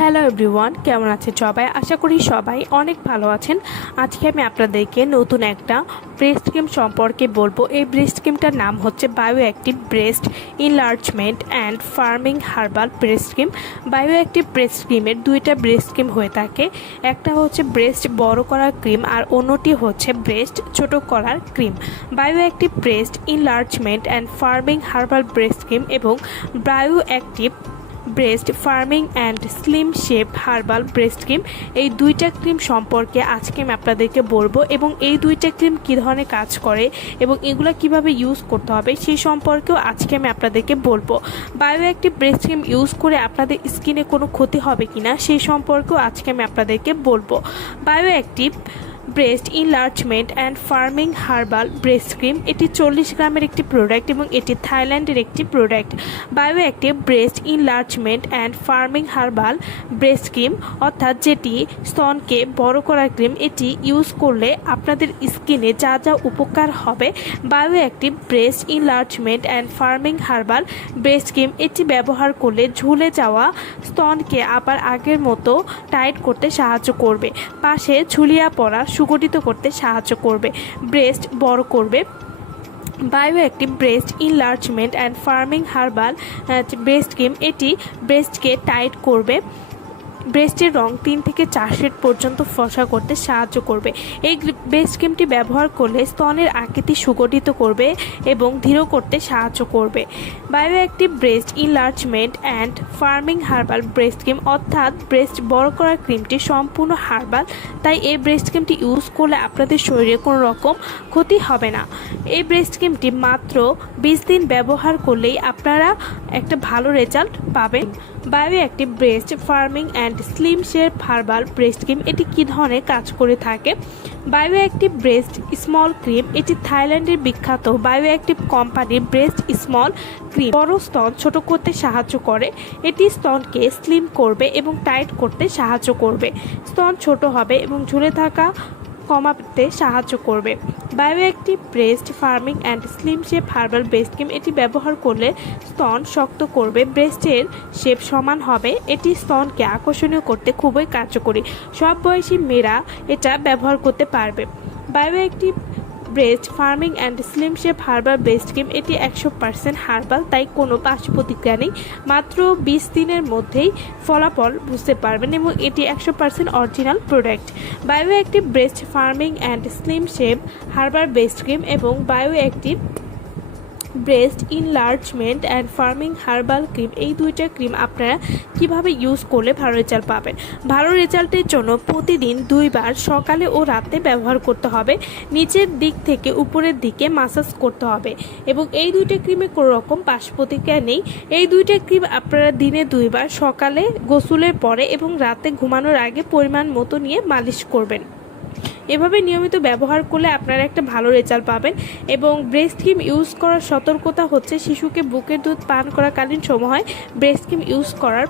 Hello everyone, কেমন আছেন সবাই? আশা করি সবাই অনেক ভালো আছেন। আজকে আমি আপনাদেরকে নতুন একটা ব্রেস্ট ক্রিম সম্পর্কে বলবো। এই ব্রেস্ট ক্রিমটার নাম হচ্ছে bio active breast enlargement and firming herbal breast cream. Bio active breast ক্রিমের দুইটা ব্রেস্ট ক্রিম হয়ে থাকে, একটা হচ্ছে ব্রেস্ট বড় করার ক্রিম আর অন্যটি হচ্ছে ব্রেস্ট ছোট করার cream. Bio active breast enlargement and firming herbal breast cream এবং bio active breast firming and slim shape herbal breast cream, এই দুইটা ক্রিম সম্পর্কে আজকে আমি আপনাদেরকে বলবো এবং এই দুইটা ক্রিম কী ধরনের কাজ করে এবং এগুলো কিভাবে ইউজ করতে হবে সেই সম্পর্কেও আজকে আমি আপনাদেরকে বলবো। Bio active breast cream use করে আপনাদের স্কিনে কোনো ক্ষতি হবে কিনা সেই সম্পর্কেও আজকে আমি আপনাদেরকে বলবো। Bio active breast enlargement and firming herbal breast cream, এটি 40 গ্রামের একটি প্রোডাক্ট এবং এটি থাইল্যান্ডের একটি product. Bio active breast enlargement and firming herbal breast cream অর্থাৎ যেটি স্তনকে বড় করার ক্রিম, এটি ইউজ করলে আপনাদের স্কিনে যা যা উপকার হবে। Bio active breast enlargement and firming herbal breast cream, এটি ব্যবহার করলে ঝুলে যাওয়া স্তনকে আবার আগের মতো টাইট করতে সাহায্য করবে, পাশে ঝুলিয়ে পড়া সুগঠিত করতে সাহায্য করবে, ব্রেস্ট বড় করবে। Bio active breast enlargement and firming herbal breast cream, এটি ব্রেস্টকে টাইট করবে, ব্রেস্টের রং 3 থেকে 4 শেড পর্যন্ত ফর্সা করতে সাহায্য করবে। এই ব্রেস্ট ক্রিমটি ব্যবহার করলে স্তনের আকৃতি সুগঠিত করবে এবং দৃঢ় করতে সাহায্য করবে। Bio active breast enlargement and firming herbal breast cream অর্থাৎ ব্রেস্ট বড় করার ক্রিমটি সম্পূর্ণ হার্বাল, তাই এই ব্রেস্ট ক্রিমটি ইউজ করলে আপনাদের শরীরে কোনো রকম ক্ষতি হবে না। এই ব্রেস্ট ক্রিমটি মাত্র 20 দিন ব্যবহার করলেই আপনারা একটা ভালো রেজাল্ট পাবেন। Bio active breast firming and slim shape herbal breast cream, এটি কী ধরনের কাজ করে থাকে? Bio active breast small cream, এটি থাইল্যান্ডের বিখ্যাত বায়ো অ্যাক্টিভ কোম্পানির ব্রেস্ট স্মল ক্রিম, বড় স্তন ছোট করতে সাহায্য করে। এটি স্তনকে স্লিম করবে এবং টাইট করতে সাহায্য করবে, স্তন ছোট হবে এবং ঝুলে থাকা কমাতে সাহায্য করবে। Bio active breast firming and slim shape herbal breast cream, এটি ব্যবহার করলে স্তন শক্ত করবে, ব্রেস্টের শেপ সমান হবে, এটি স্তনকে আকর্ষণীয় করতে খুবই কার্যকরী, সব বয়সী মেয়েরা এটা ব্যবহার করতে পারবে। Bio active breast firming and slim shape herbal breast cream, এটি 100% হার্বাল, তাই কোনো পার্শ্ব প্রতিক্রিয়া নেই, মাত্র 20 দিনের মধ্যেই ফলাফল বুঝতে পারবেন এবং এটি 100% original product. Bio active breast firming and slim shape herbal breast cream এবং bio active breast enlargement and firming herbal cream, এই দুইটা ক্রিম আপনারা কিভাবে ইউজ করলে ভালো রেজাল্ট পাবেন? ভালো রেজাল্টের জন্য প্রতিদিন 2 বার সকালে ও রাতে ব্যবহার করতে হবে, নিচের দিক থেকে উপরের দিকে মাসাজ করতে হবে এবং এই দুইটা ক্রিমে কোনো রকম পার্শ্ব প্রতিক্রিয়া নেই। এই দুইটা ক্রিম আপনারা দিনে 2 বার সকালে গোসলের পরে এবং রাতে ঘুমানোর আগে পরিমাণ মতো নিয়ে মালিশ করবেন। এভাবে নিয়মিত ব্যবহার করলে আপনারা একটা ভালো রেজাল্ট পাবেন। এবং ব্রেস্ট ক্রিম ইউজ করার সতর্কতা হচ্ছে, শিশুকে বুকের দুধ পান করাকালীন সময় ব্রেস্ট ক্রিম ইউজ করার